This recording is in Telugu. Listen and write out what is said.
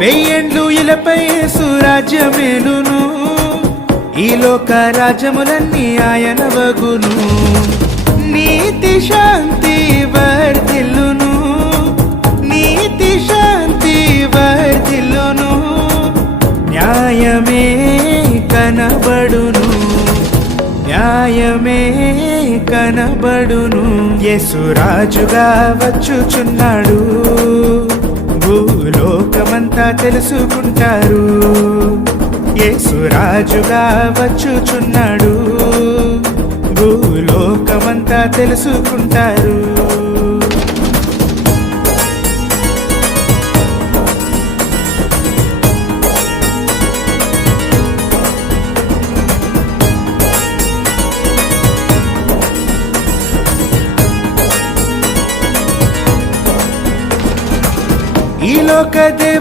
వెయ్యేండ్లు ఇలపై యేసు రాజ్యమేలును, ఈ లోక రాజ్యములన్నీ ఆయన వగును. నీతి శాంతి వర్ధిల్లును, నీతి శాంతి వర్ధిల్లును, న్యాయమే కనబడును, న్యాయమే కనబడును. యేసు రాజుగా వచ్చుచున్నాడు, భూలోకమంతా తెలుసుకుంటారు. యేసు రాజుగా వచ్చుచున్నాడు, భూలోకమంతా తెలుసుకుంటారు. ఈ లోక దేవ